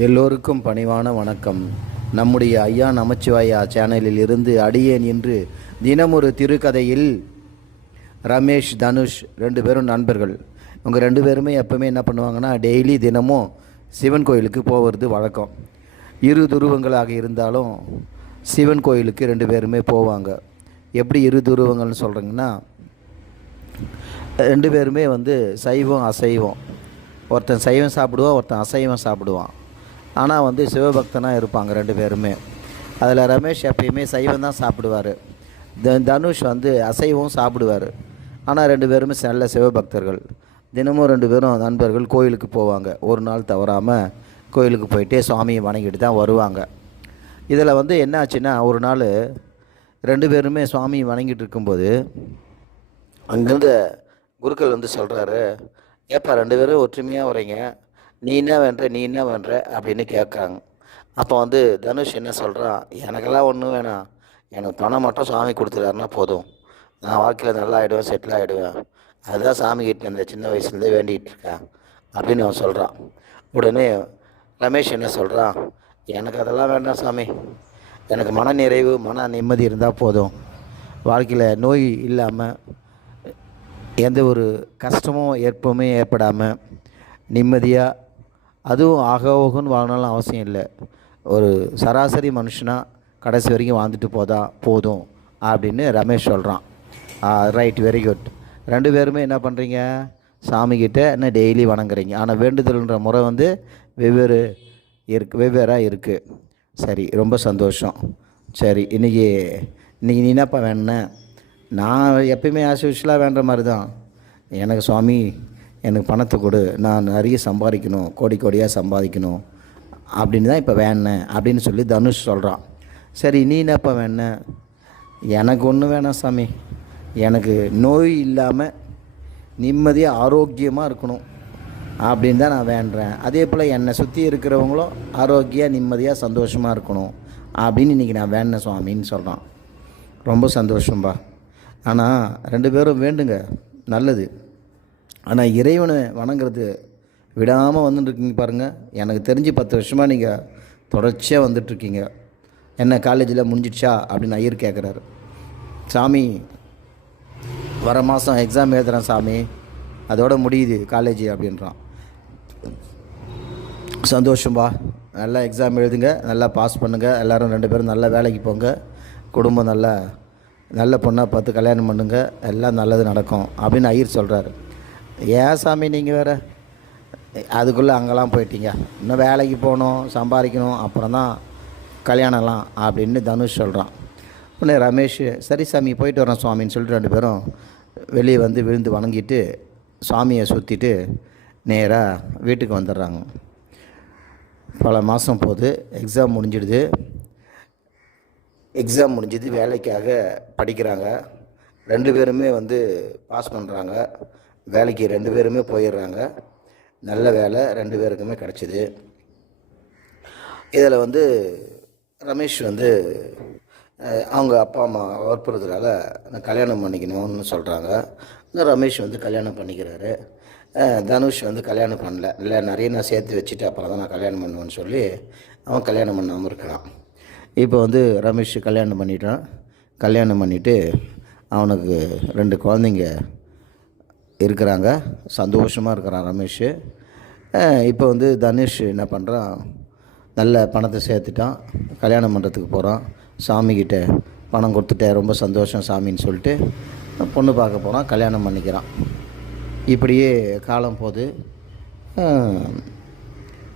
எல்லோருக்கும் பணிவான வணக்கம். நம்முடைய ஐயா நமச்சிவாயா சேனலில் இருந்து அடியேன் என்று தினமொரு திருக்கதையில் ரமேஷ், தனுஷ் 2 பேரும் நண்பர்கள். இவங்க 2 பேருமே எப்போவுமே என்ன பண்ணுவாங்கன்னா, டெய்லி தினமும் சிவன் கோயிலுக்கு போவது வழக்கம். இரு துருவங்களாக இருந்தாலும் சிவன் கோயிலுக்கு 2 பேருமே போவாங்க. எப்படி இரு துருவங்கள்னு சொல்கிறீங்கன்னா, 2 பேருமே சைவம் அசைவம். ஒருத்தன் சைவம் சாப்பிடுவான், ஒருத்தன் அசைவம் சாப்பிடுவான். ஆனால் சிவபக்தனாக இருப்பாங்க 2 பேருமே. அதில் ரமேஷ் எப்பயுமே சைவம் தான் சாப்பிடுவார். தனுஷ் அசைவம் சாப்பிடுவார். ஆனால் 2 பேருமே நல்ல சிவபக்தர்கள். தினமும் 2 பேரும் நண்பர்கள் கோயிலுக்கு போவாங்க. ஒரு நாள் தவறாமல் கோயிலுக்கு போயிட்டு சுவாமியை வணங்கிட்டு தான் வருவாங்க. இதில் என்ன ஆச்சுன்னா, ஒரு நாள் 2 பேருமே சுவாமியை வணங்கிட்டு இருக்கும்போது அங்கேருந்து குருக்கள் சொல்கிறாரு, ஏப்பா 2 பேரும் ஒற்றுமையாக வரீங்க, நீ என்ன வேண்ட அப்படின்னு கேட்குறாங்க. அப்போ தனுஷ் என்ன சொல்கிறான், எனக்கெல்லாம் ஒன்றும் வேணாம், எனக்கு பணம் மட்டும் சாமி கொடுத்துட்டாருன்னா போதும், நான் வாழ்க்கையில் நல்லா ஆகிடுவேன், செட்டில் ஆகிடுவேன், அதுதான் சாமிக்கிட்ட இந்த சின்ன வயசுலேருந்தே வேண்டிகிட்டு இருக்கேன் அப்படின்னு அவன் சொல்கிறான். உடனே ரமேஷ் என்ன சொல்கிறான், எனக்கு அதெல்லாம் வேண்டாம் சாமி, எனக்கு மன நிறைவு, மன நிம்மதி இருந்தால் போதும், வாழ்க்கையில் நோய் இல்லாமல் எந்த ஒரு கஷ்டமும் எப்பவுமே ஏற்படாமல் நிம்மதியாக, அதுவும் ஆகோகன்னு வாழணும்னு அவசியம் இல்லை, ஒரு சராசரி மனுஷனாக கடைசி வரைக்கும் வாழ்ந்துட்டு போதும் அப்படின்னு ரமேஷ் சொல்கிறான். Right, very good. 2 பேருமே என்ன பண்ணுறீங்க, சாமிக்கிட்ட என்ன டெய்லி வணங்குறீங்க. ஆனால் வேண்டுதல்ன்ற முறை வெவ்வேறாக இருக்குது. சரி, ரொம்ப சந்தோஷம். சரி, இன்றைக்கி நீ என்னப்பா வேணுன? நான் எப்பயுமே ஆஸ்யூஷலாக வேண்டுற மாதிரி தான், எனக்கு சுவாமி எனக்கு பணத்தை கொடு, நான் நிறைய சம்பாதிக்கணும், கோடியாக சம்பாதிக்கணும் அப்படின்னு தான் இப்போ வேணேன் அப்படின்னு சொல்லி தனுஷ் சொல்கிறான். சரி, நீ என்னப்பா வேண? எனக்கு ஒன்றும் வேணாம் சாமி, எனக்கு நோய் இல்லாமல் நிம்மதியாக ஆரோக்கியமாக இருக்கணும் அப்படின்னு தான் நான் வேண்டுறேன். அதே போல் என்னை சுற்றி இருக்கிறவங்களும் ஆரோக்கியம், நிம்மதியாக, சந்தோஷமாக இருக்கணும் அப்படின்னு இன்றைக்கி நான் வேண்டேன் சுவாமின்னு சொல்கிறான். ரொம்ப சந்தோஷம்பா. ஆனால் 2 பேரும் வேண்டுங்க, நல்லது. ஆனால் இறைவனை வணங்குறது விடாமல் வந்துட்டுருக்கீங்க பாருங்கள். எனக்கு தெரிஞ்சு 10 வருஷமாக நீங்கள் தொடர்ச்சியாக வந்துட்டுருக்கீங்க. என்ன காலேஜில் முடிஞ்சிடுச்சா அப்படின்னு ஐயர் கேட்குறாரு. சாமி, வர மாதம் எக்ஸாம் எழுதுகிறேன் சாமி, அதோட முடியுது காலேஜ் அப்படின்றான். சந்தோஷம்பா, நல்லா எக்ஸாம் எழுதுங்க, நல்லா பாஸ் பண்ணுங்கள், எல்லோரும் 2 பேரும் நல்ல வேலைக்கு போங்க, குடும்பம் நல்ல பொண்ணாக பார்த்து கல்யாணம் பண்ணுங்க, எல்லாம் நல்லது நடக்கும் அப்படின்னு ஐயர் சொல்கிறாரு. ஏன் சாமி நீங்கள் வேறு அதுக்குள்ளே அங்கெல்லாம் போயிட்டீங்க, இன்னும் வேலைக்கு போகணும், சம்பாதிக்கணும், அப்புறம் தான் கல்யாணம்லாம் அப்படின்னு தனுஷ் சொல்கிறான். உடனே ரமேஷ், சரி சாமி போயிட்டு வரோம் சுவாமின்னு சொல்லிட்டு 2 பேரும் வெளியே விழுந்து வணங்கிட்டு சுவாமியை சுற்றிட்டு நேராக வீட்டுக்கு வந்துடுறாங்க. பல மாதம் போகுது, எக்ஸாம் முடிஞ்சிடுது. எக்ஸாம் முடிஞ்சது, வேலைக்காக படிக்கிறாங்க. 2 பேருமே பாஸ் பண்ணுறாங்க. வேலைக்கு 2 பேருமே போயிடுறாங்க. நல்ல வேலை 2 பேருக்குமே கிடச்சிது. இதில் ரமேஷ் அவங்க அப்பா அம்மா வற்புறுத்துறதால நான் கல்யாணம் பண்ணிக்கணும்னு சொல்கிறாங்க. ரமேஷ் கல்யாணம் பண்ணிக்கிறாரு. தனுஷ் கல்யாணம் பண்ணல, இல்லை நிறைய நான் சேர்த்து வச்சுட்டு அப்புறம் தான் நான் கல்யாணம் பண்ணுவேன்னு சொல்லி அவன் கல்யாணம் பண்ணாமல் இருக்கிறான். இப்போ ரமேஷ் கல்யாணம் பண்ணிட்டான். கல்யாணம் பண்ணிவிட்டு அவனுக்கு 2 குழந்தைங்க இருக்கிறாங்க. சந்தோஷமாக இருக்கிறான் ரமேஷ். இப்போ தனுஷ் என்ன பண்ணுறான், நல்ல பணத்தை சேர்த்துட்டான், கல்யாணம் பண்ணுறதுக்கு போகிறான். சாமிக்கிட்ட பணம் கொடுத்துட்டேன், ரொம்ப சந்தோஷம் சாமின்னு சொல்லிட்டு பொண்ணு பார்க்க போகிறான், கல்யாணம் பண்ணிக்கிறான். இப்படியே காலம் போது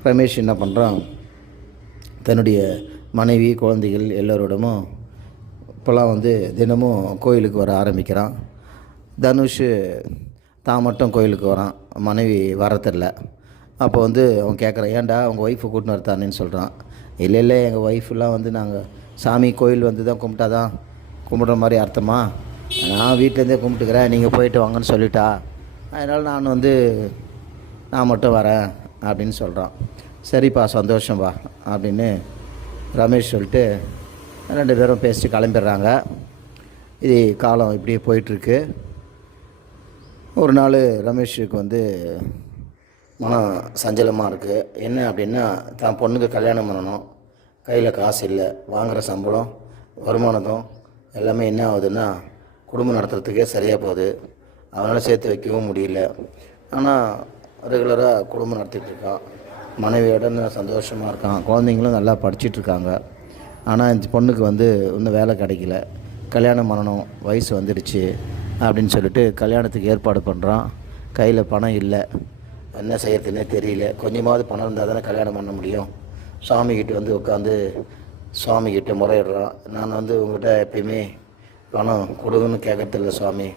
ரமேஷ் என்ன பண்ணுறான், தன்னுடைய மனைவி, குழந்தைகள் எல்லோரோடமும் இப்போலாம் தினமும் கோயிலுக்கு வர ஆரம்பிக்கிறான். தனுஷ் தான் மட்டும் கோயிலுக்கு வரான், மனைவி வரத்தில்ல. அப்போ அவன் கேட்குறான், ஏன்டா உங்கள் ஒய்ஃபை கூட்டின்னு வரத்தானேன்னு சொல்கிறான். இல்லை எங்கள் ஒய்ஃபெல்லாம் நாங்கள் சாமி கோயில் தான் கும்பிட்டா தான் கும்பிட்ற மாதிரி அர்த்தமா, நான் வீட்டிலேருந்தே கும்பிட்டுக்கிறேன், நீங்கள் போயிட்டு வாங்கன்னு சொல்லிட்டா, அதனால் நான் மட்டும் வரேன் அப்படின்னு சொல்கிறான். சரிப்பா, சந்தோஷம்பா அப்படின்னு ரமேஷ் சொல்லிட்டு 2 பேரும் பேசிட்டு கிளம்பிடுறாங்க. இது காலம் இப்படியே போயிட்டுருக்கு. ஒரு நாள் ரமேஷுக்கு மனம் சஞ்சலமாக இருக்குது. என்ன அப்படின்னா, தான் பொண்ணுக்கு கல்யாணம் பண்ணணும், கையில் காசு இல்லை, வாங்குகிற சம்பளம் வருமானதும் எல்லாமே என்ன ஆகுதுன்னா குடும்பம் நடத்துறதுக்கே சரியாக போகுது. அவனால் சேர்த்து வைக்கவும் முடியல. ஆனால் ரெகுலராக குடும்பம் நடத்திட்டு இருக்கான், மனைவியோட சந்தோஷமாக இருக்கான், குழந்தைங்களும் நல்லா படிச்சிட்ருக்காங்க. ஆனால் இந்த பொண்ணுக்கு வந்து இன்னும் வேலை கிடைக்கல, கல்யாணம் பண்ணணும், வயசு வந்துடுச்சு அப்படின்னு சொல்லிட்டு கல்யாணத்துக்கு ஏற்பாடு பண்ணுறான். கையில் பணம் இல்லை, என்ன செய்யறதுன்னே தெரியல. கொஞ்சமாவது பணம் இருந்தால் தானே கல்யாணம் பண்ண முடியும். சுவாமிகிட்ட வந்து உட்காந்து சுவாமிகிட்ட முறையிடுறான். நான் வந்து உங்கள்கிட்ட எப்பயுமே பணம் கொடுங்கன்னு கேட்கறதில்ல சுவாமி,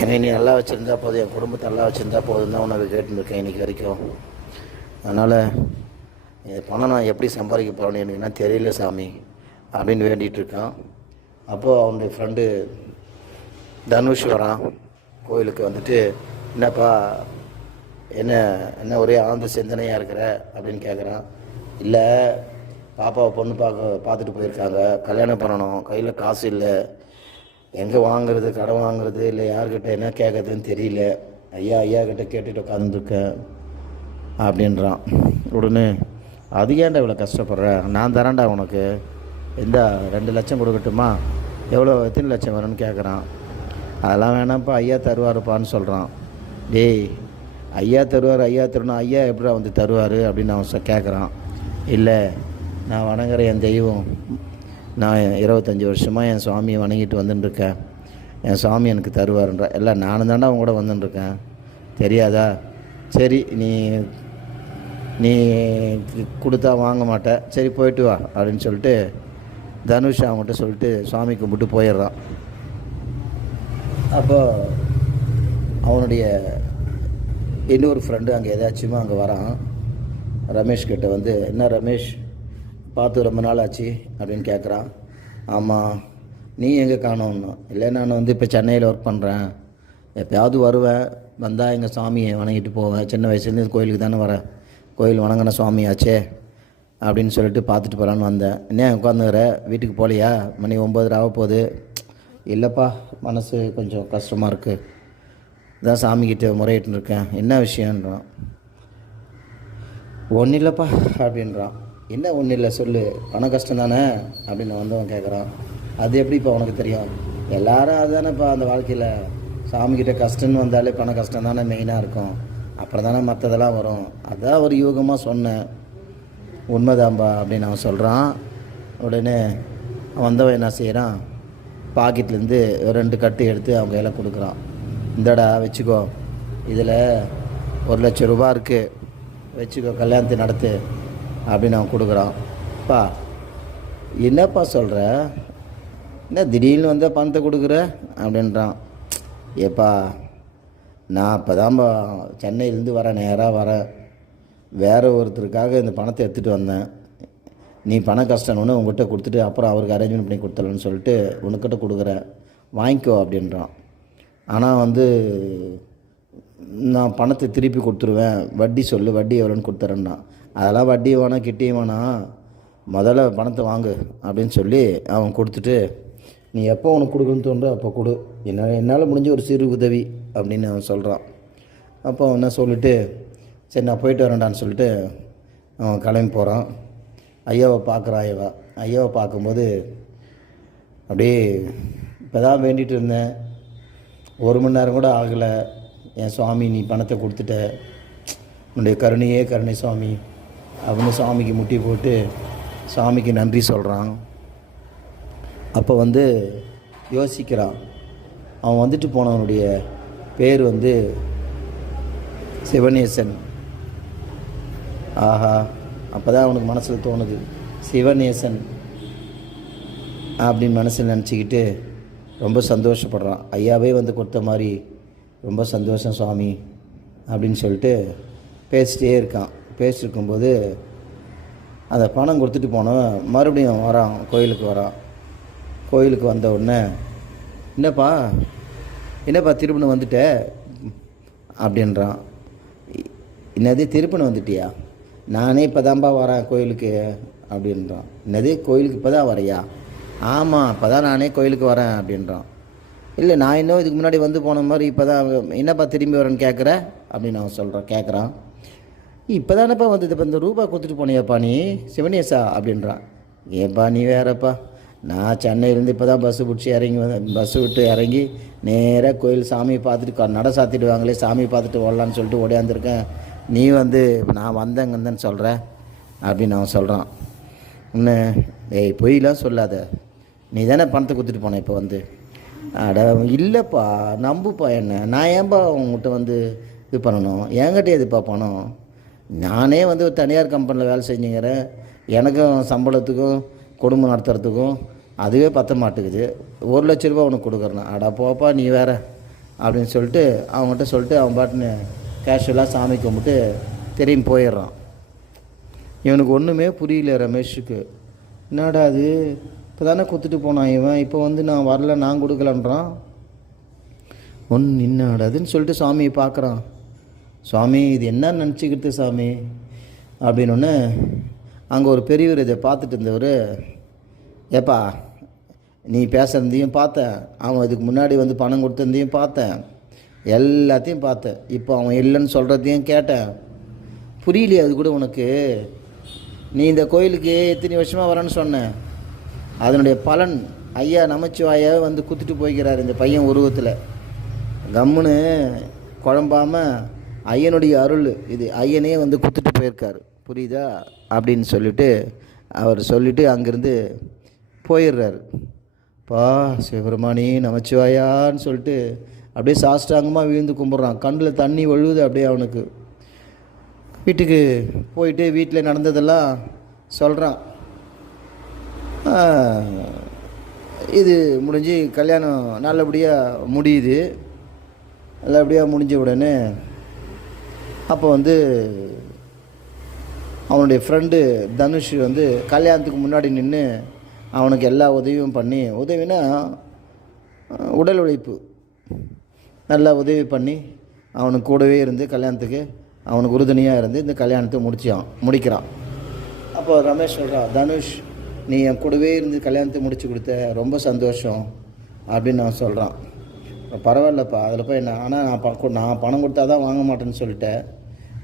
என்னை நீ நல்லா வச்சுருந்தா போதும், என் குடும்பத்தை நல்லா வச்சுருந்தா போதும் தான் உனக்கு கேட்டுருக்கேன் இன்றைக்கி வரைக்கும். அதனால் இந்த பணம் நான் எப்படி சம்பாதிக்க போகிறேன்னு எனக்கு என்ன தெரியல சாமி அப்படின்னு வேண்டிகிட்டு இருக்கான். அப்போது அவனுடைய ஃப்ரெண்டு தனுஷ் வரான் கோயிலுக்கு. வந்துட்டு என்னப்பா என்ன ஒரே ஆழ்ந்த சிந்தனையாக இருக்கிற அப்படின்னு கேட்குறான். இல்லை, பாப்பாவை பொண்ணு பார்த்துட்டு போயிருக்காங்க, கல்யாணம் பண்ணணும், கையில் காசு இல்லை, எங்கே வாங்குறது, கடன் வாங்குறது இல்லை, யார்கிட்ட என்ன கேட்குறதுன்னு தெரியல, ஐயா கிட்ட கேட்டுட்டு உட்காந்துருக்கேன் அப்படின்றான். உடனே அது ஏன்டா இவ்வளோ கஷ்டப்படுற, நான் தரேன்டா உனக்கு, எந்த 2 லட்சம் கொடுக்கட்டுமா, எத்தனை லட்சம் வரும்னு கேட்குறான். அதெல்லாம் வேணாம்ப்பா, ஐயா தருவாருப்பான்னு சொல்கிறான். டேய், ஐயா தருவார் ஐயா எப்படா வந்து தருவார் அப்படின்னு அவன் கேட்குறான். இல்லை, நான் வணங்குற என் தெய்வம், நான் 25 வருஷமாக என் சுவாமியை வணங்கிட்டு வந்துட்டுருக்கேன், என் சுவாமி எனக்கு தருவாருன்ற. எல்லாம் நானும் தாண்டா அவங்க கூட வந்துட்டுருக்கேன், தெரியாதா? சரி, நீ கொடுத்தா வாங்க மாட்டேன், சரி போயிட்டு வா அப்படின்னு சொல்லிட்டு தனுஷ் அவங்ககிட்ட சொல்லிட்டு சுவாமி கும்பிட்டு போயிடுறான். அப்போ அவனுடைய இன்னொரு ஃப்ரெண்டு அங்கே ஏதாச்சுமா அங்கே வரான். ரமேஷ் கிட்ட வந்து, என்ன ரமேஷ் பார்த்து ரொம்ப நாள் ஆச்சு அப்படின்னு கேட்குறான். ஆமாம், நீ எங்கே காணோன்னு. இல்லை, நான் வந்து இப்போ சென்னையில் ஒர்க் பண்ணுறேன், எப்போயாவது வருவேன், வந்தால் எங்கள் சாமியை வணங்கிட்டு போவேன், சின்ன வயசுலேருந்து கோயிலுக்கு தானே வரேன், கோயில் வணங்கின சுவாமியாச்சே அப்படின்னு சொல்லிட்டு பார்த்துட்டு போகலான்னு வந்தேன். என்ன உட்காந்துக்கிற, வீட்டுக்கு போகலையா, மணி 9 ஆக போகுது. இல்லைப்பா, மனசு கொஞ்சம் கஷ்டமாக இருக்குது, இதான் சாமிக்கிட்ட முறையிட்டு இருக்கேன். என்ன விஷயன்றான். ஒன்றும் இல்லைப்பா அப்படின்றான். என்ன ஒன்றும் இல்லை சொல்லு, பண கஷ்டம் தானே அப்படின்னு வந்தவன் கேட்குறான். அது எப்படிப்பா உனக்கு தெரியும், எல்லாரும் அதுதானேப்பா அந்த வாழ்க்கையில், சாமிக்கிட்ட கஷ்டம்னு வந்தாலே பண கஷ்டம் தானே மெயினாக இருக்கும், அப்புறம் தானே மற்றதெல்லாம் வரும், அதான் ஒரு யூகமாக சொன்னேன், உண்மைதான்பா அப்படின்னு அவன் சொல்கிறான். உடனே வந்தவன் என்ன செய்கிறான், பாக்கெட்லேருந்து 2 கட்டு எடுத்து அவங்க கையில் கொடுக்குறான். இந்தடா வச்சுக்கோ, இதில் 1 லட்சம் ரூபா இருக்குது, வச்சுக்கோ, கல்யாணத்தை நடத்து அப்படின்னு அவன் கொடுக்குறான். பா, என்னப்பா சொல்கிற, என்ன திடீர்னு வந்தால் பணத்தை கொடுக்குற அப்படின்றான். ஏப்பா, நான் இப்போ தான்ப்பா சென்னையிலேருந்து வரேன், நேராக வரேன், வேறு ஒருத்தருக்காக இந்த பணத்தை எடுத்துகிட்டு வந்தேன், நீ பண கஷ்டம்னு உங்கள்கிட்ட கொடுத்துட்டு அப்புறம் அவருக்கு அரேஞ்ச்மெண்ட் பண்ணி கொடுத்துடலன்னு சொல்லிட்டு உனக்கிட்ட கொடுக்குறேன், வாங்கிக்கோ அப்படின்றான். ஆனால் வந்து நான் பணத்தை திருப்பி கொடுத்துருவேன், வட்டி சொல்லு, வட்டி எவ்வளோன்னு கொடுத்துறேன்னா. அதெல்லாம் வட்டி வேணாம் கிட்டேயும் வேணாம், முதல்ல பணத்தை வாங்கு அப்படின்னு சொல்லி அவன் கொடுத்துட்டு, நீ எப்போ உனக்கு கொடுக்குன்னு தோன்றோ அப்போ கொடு, என்னால் முடிஞ்ச ஒரு சிறு உதவி அப்படின்னு அவன் சொல்கிறான். அப்போ அவன் என்ன சொல்லிவிட்டு, சரி நான் போயிட்டு வரேன்டான்னு சொல்லிட்டு அவன் கிளம்பி போகிறான். ஐயாவை பார்க்குறான். ஐயாவை பார்க்கும்போது அப்படியே இப்போ தான் வேண்டிகிட்டு இருந்தேன், 1 மணி நேரம் கூட ஆகலை, என் சுவாமி நீ பணத்தை கொடுத்துட்ட, உன்னுடைய கருணையே கருணை சுவாமி அப்படின்னு சுவாமிக்கு முட்டி போட்டு சுவாமிக்கு நன்றி சொல்கிறான். அப்போ வந்து யோசிக்கிறான். அவன் வந்துட்டு போனவனுடைய பேர் வந்து சிவநேசன். ஆஹா, அப்போ தான் அவனுக்கு மனசில் தோணுது, சிவநேசன் அப்படின்னு மனசில் நினச்சிக்கிட்டு ரொம்ப சந்தோஷப்படுறான். ஐயாவே வந்து கொடுத்த மாதிரி ரொம்ப சந்தோஷம் சுவாமி அப்படின்னு சொல்லிட்டு பேசிட்டே இருக்கான். பேசிட்டுருக்கும்போது அந்த பணம் கொடுத்துட்டு போனவன் மறுபடியும் வரான், கோயிலுக்கு வரான். கோயிலுக்கு வந்த உடனே, என்னப்பா திருப்பணம் வந்துட்ட அப்படின்றான். என்னது திருப்பணம் வந்துட்டியா, நானே இப்போ தான்ப்பா வரேன் கோயிலுக்கு அப்படின்றான். என்னது கோயிலுக்கு இப்போ தான் வரையா, ஆமாம் இப்போ தான் நானே கோயிலுக்கு வரேன் அப்படின்றான். இல்லை நான் இன்னும் இதுக்கு முன்னாடி வந்து போன மாதிரி இப்போ தான் என்னப்பா திரும்பி வரேன்னு கேட்குற அப்படின்னு அவன் கேட்குறான். இப்போ தானேப்பா வந்து இப்போ இந்த ரூபா கொடுத்துட்டு போனியாப்பா நீ சிவனேசா அப்படின்றான். ஏப்பா நீ வேறப்பா, நான் சென்னையிலேருந்து இப்போ தான் பஸ்ஸு பிடிச்சி பஸ்ஸு விட்டு இறங்கி நேராக கோயில் சாமியை பார்த்துட்டு நட சாத்திடுவாங்களே சாமி பார்த்துட்டு ஓடலான்னு சொல்லிட்டு ஓடியாந்துருக்கேன். நீ வந்து நான் வந்தேங்கன்னு சொல்கிற அப்படின்னு அவன் சொல்கிறான். இன்னும் ஏய் பொய்லாம் சொல்லாத, நீ தானே பணத்தை கொடுத்துட்டு போனேன் இப்போ வந்து. அட இல்லைப்பா நம்புப்பா என்ன, நான் ஏன்பா உங்கள்கிட்ட வந்து இது பண்ணணும், என்கிட்ட எதுப்பா பணம், நானே வந்து ஒரு தனியார் கம்பெனியில் வேலை செஞ்சுங்கிறேன், எனக்கும் சம்பளத்துக்கும் குடும்பம் நடத்துறதுக்கும் அதுவே பற்ற மாட்டேங்குது, 1 லட்ச ரூபா உனக்கு கொடுக்குறேன். அடா போப்பா நீ வேற அப்படின்னு சொல்லிட்டு அவங்ககிட்ட சொல்லிட்டு அவன் பாட்டுன்னு கேஷுவலாக சாமி கும்பிட்டு திரும்பி போயிடுறான். இவனுக்கு ஒன்றுமே புரியல ரமேஷுக்கு. என்னடா அது இப்போ தானே கொடுத்துட்டு போனான் இவன், இப்போ வந்து நான் வரல நான் கொடுக்கலன்றான். என்னடாதுன்னு சொல்லிட்டு சாமியை பார்க்குறான். சுவாமி இது என்ன நினச்சிக்கிட்டு சாமி அப்படின்னு அங்கே ஒரு பெரியவர் இதை பார்த்துட்டு இருந்தவர், ஏப்பா நீ பேசுகிறதையும் பார்த்தேன், அவன் இதுக்கு முன்னாடி வந்து பணம் கொடுத்துருந்தையும் பார்த்தேன், எல்லாத்தையும் பார்த்தேன், இப்போ அவன் இல்லைன்னு சொல்கிறதையும் கேட்டேன், புரியலையே அது கூட உனக்கு, நீ இந்த கோயிலுக்கு எத்தனை வருஷமாக வரேன்னு சொன்னேன், அதனுடைய பலன் ஐயா நமச்சிவாயாவை வந்து குத்துட்டு போய்க்கிறார் இந்த பையன் உருவத்தில். கம்முன்னு குழம்பாமல் ஐயனுடைய அருள் இது, ஐயனே வந்து குத்துட்டு போயிருக்கார் புரியுதா அப்படின்னு சொல்லிட்டு அவர் சொல்லிவிட்டு அங்கேருந்து போயிடுறாரு. பா சிவபெருமானி நமச்சிவாயான்னு சொல்லிட்டு அப்படியே சாஷ்டாங்கமாக விழுந்து கும்பிட்றான். கண்ணில் தண்ணி வழுவுது அப்படியே அவனுக்கு. வீட்டுக்கு போயிட்டு வீட்டில் நடந்ததெல்லாம் சொல்கிறான். இது முடிஞ்சு கல்யாணம் நல்லபடியாக முடியுது. நல்லபடியாக முடிஞ்ச உடனே அப்போ வந்து அவனுடைய ஃப்ரெண்டு தனுஷ் வந்து கல்யாணத்துக்கு முன்னாடி நின்று அவனுக்கு எல்லா உதவியும் பண்ணி, உதவினா உடல் உழைப்பு நல்லா உதவி பண்ணி அவனுக்கு கூடவே இருந்து கல்யாணத்துக்கு அவனுக்கு உறுதுணையாக இருந்து இந்த கல்யாணத்தை முடிக்கிறான். அப்போ ரமேஷ் சொல்கிறான், தனுஷ் நீ என் கூடவே இருந்து கல்யாணத்தை முடித்து கொடுத்த ரொம்ப சந்தோஷம் அப்படின்னு நான் சொல்கிறான். பரவாயில்லப்பா அதில் போய் என்ன, ஆனால் நான் பணம் கொடுத்தா தான் வாங்க மாட்டேன்னு சொல்லிட்டேன்,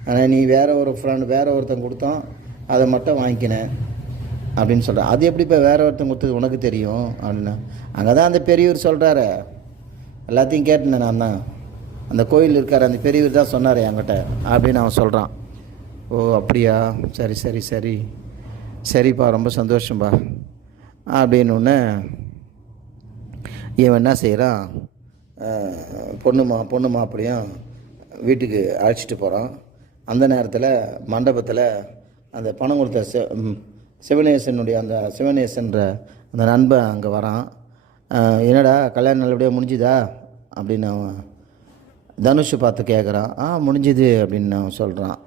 ஆனால் நீ வேறு ஒரு ஃப்ரெண்டு ஒருத்தன் கொடுத்தான் அதை மட்டும் வாங்கிக்கினேன் அப்படின்னு சொல்கிறேன். அது எப்படிப்பா வேறு ஒருத்தன் கொடுத்தது உனக்கு தெரியும் அப்படின்னா, அங்கே தான் அந்த பெரியவர் சொல்கிறாரு, எல்லாத்தையும் கேட்டேன் நான் தான், அந்த கோயில் இருக்கார் அந்த பெரியவர் தான் சொன்னார் என்கிட்ட அப்படின்னு அவன் சொல்கிறான். ஓ அப்படியா, சரி சரி சரி சரிப்பா ரொம்ப சந்தோஷம்பா அப்படின்னு இவன் என்ன செய்கிறான், பொண்ணு மாப்பிளையும் வீட்டுக்கு அழைச்சிட்டு போகிறான். அந்த நேரத்தில் மண்டபத்தில் அந்த பணம் கொடுத்த சிவனேசனுடைய அந்த சிவனேசன்ற அந்த நண்பன் அங்கே வரான். என்னடா கல்யாணம் நல்லபடியாக முடிஞ்சுதா அப்படின்னு அவன் தனுஷை பார்த்து கேட்குறான். முடிஞ்சுது அப்படின்னு அவன் சொல்கிறான்.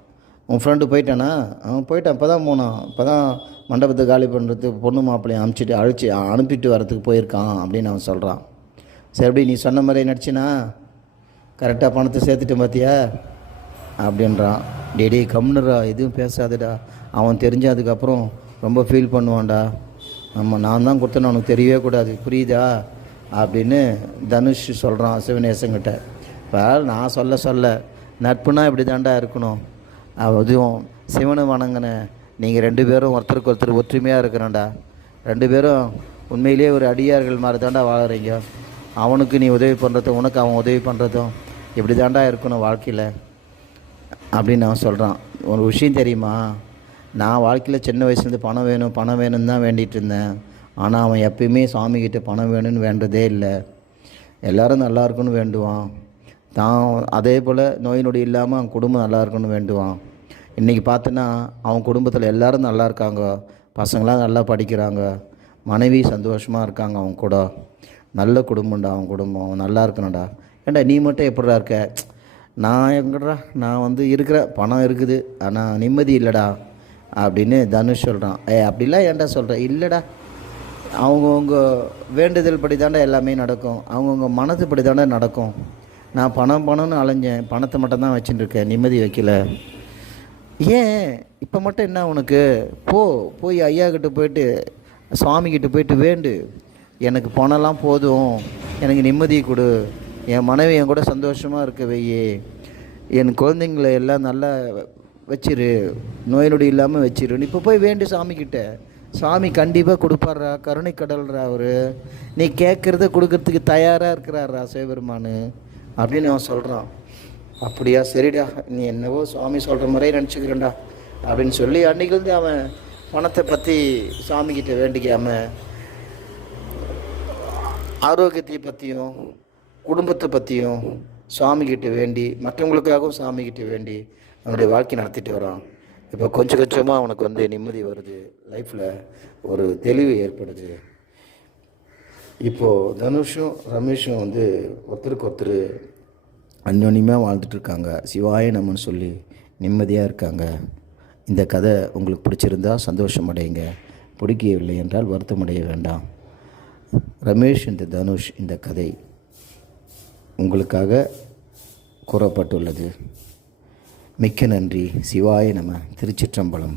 உன் ஃப்ரெண்டு போயிட்டானா? அவன் போயிட்டான், இப்போ தான் போனான், இப்போ தான் மண்டபத்தை காலி பண்ணுறதுக்கு பொண்ணு மாப்பிள்ளையை அனுப்பிட்டு வரத்துக்கு போயிருக்கான் அப்படின்னு அவன் சொல்கிறான். சரி எப்படி நீ சொன்ன மாதிரி நடிச்சினா கரெக்டாக பணத்தை சேர்த்துட்டு பார்த்தியா அப்படின்றான். டேடி கம்னுரா எதுவும் பேசாதடா, அவன் தெரிஞ்சதுக்கப்புறம் ரொம்ப ஃபீல் பண்ணுவான்டா, நான் தான் கொடுத்தேன்னு அவனுக்கு தெரியவே கூடாது புரியுதா அப்படின்னு தனுஷ் சொல்கிறான் சிவனேசங்கிட்ட. இப்போ நான் சொல்ல நட்புனா இப்படி தாண்டா இருக்கணும், அதுவும் சிவனை வணங்கின நீங்கள் 2 பேரும் ஒருத்தருக்கு ஒருத்தர் ஒற்றுமையாக இருக்கிறான்டா, 2 பேரும் உண்மையிலேயே ஒரு அடியார்கள் மாதிரி தாண்டா வாழறீங்க, அவனுக்கு நீ உதவி பண்ணுறதும் உனக்கு அவன் உதவி பண்ணுறதும் இப்படி தாண்டா இருக்கணும் வாழ்க்கையில் அப்படின்னு அவன் சொல்கிறான். ஒரு விஷயம் தெரியுமா, நான் வாழ்க்கையில் சின்ன வயசுலேருந்து பணம் வேணும்னு தான் வேண்டிகிட்டு இருந்தேன், ஆனால் அவன் எப்பயுமே சாமிக்கிட்ட பணம் வேணும்னு வேண்டதே இல்லை, எல்லோரும் நல்லா இருக்குன்னு வேண்டுவான், தான் அதே போல் நோய் நொடி இல்லாமல் அவன் குடும்பம் நல்லா இருக்குன்னு வேண்டுவான். இன்றைக்கி பார்த்தோன்னா அவன் குடும்பத்தில் எல்லோரும் நல்லா இருக்காங்க, பசங்களாம் நல்லா படிக்கிறாங்க, மனைவி சந்தோஷமாக இருக்காங்க, அவன் கூட நல்ல குடும்பம்டா, அவன் குடும்பம் நல்லா இருக்கணும்டா. ஏண்டா நீ மட்டும் எப்படிடா இருக்க, நான் எங்கடா நான் வந்து இருக்கிற பணம் இருக்குது ஆனால் நிம்மதி இல்லைடா அப்படின்னு தனுஷ் சொல்கிறான். அப்படிலாம் ஏன்டா சொல்கிறேன், இல்லைடா அவங்கவுங்க வேண்டுதல் படி தாண்டா எல்லாமே நடக்கும், அவங்கவுங்க மனதுப்படி தாண்டா நடக்கும், நான் பணம்னு அலைஞ்சேன், பணத்தை மட்டும் தான் வச்சுட்டுருக்கேன், நிம்மதி வைக்கல. ஏன் இப்போ மட்டும் என்ன உனக்கு, போய் ஐயா கிட்ட போயிட்டு சுவாமிக்கிட்ட போயிட்டு வேண்டு, எனக்கு பணம்லாம் போதும், எனக்கு நிம்மதியை கொடு, என் மனைவி என் கூட சந்தோஷமாக இருக்க வையே, என் குழந்தைங்கள எல்லாம் நல்லா வச்சிரு, நோய் நொடி இல்லாமல் வச்சிரு. இப்போ போய் வேண்டி சாமிக்கிட்ட, சாமி கண்டிப்பாக கொடுப்பாட்றா, கருணை கடல்றா அவர். நீ கேட்குறத கொடுக்கறதுக்கு தயாராக இருக்கிறாரா சிவபெருமான் அப்படின்னு அவன் சொல்கிறான். அப்படியா, சரிடா, நீ என்னவோ சுவாமி சொல்கிற மாதிரியே நினச்சிக்கிறேன்டா அப்படின்னு சொல்லி அன்றைக்கிலேருந்து அவன் பணத்தை பற்றி சாமிக்கிட்ட வேண்டிக்காமல் ஆரோக்கியத்தை பற்றியும் குடும்பத்தை பற்றியும் சாமிக்கிட்ட வேண்டி, மற்றவங்களுக்காகவும் சாமிக்கிட்ட வேண்டி அவனுடைய வாழ்க்கை நடத்திட்டு வரான். இப்போ கொஞ்சம் கொஞ்சமாக அவனுக்கு வந்து நிம்மதி வருது, லைஃப்பில் ஒரு தெளிவு ஏற்படுது. இப்போது தனுஷும் ரமேஷும் வந்து ஒருத்தருக்கு ஒருத்தர் அந்யோன்யமாக வாழ்ந்துட்டுருக்காங்க, சிவாய நமன்னு சொல்லி நிம்மதியாக இருக்காங்க. இந்த கதை உங்களுக்கு பிடிச்சிருந்தால் சந்தோஷம் அடையுங்க, பிடிக்கவில்லை என்றால் வருத்தமடைய வேண்டாம். ரமேஷ் இந்த தனுஷ் இந்த கதை உங்களுக்காக கூறப்பட்டுள்ளது. மிக்க நன்றி. சிவாய நம. திருச்சிற்றம்பலம்.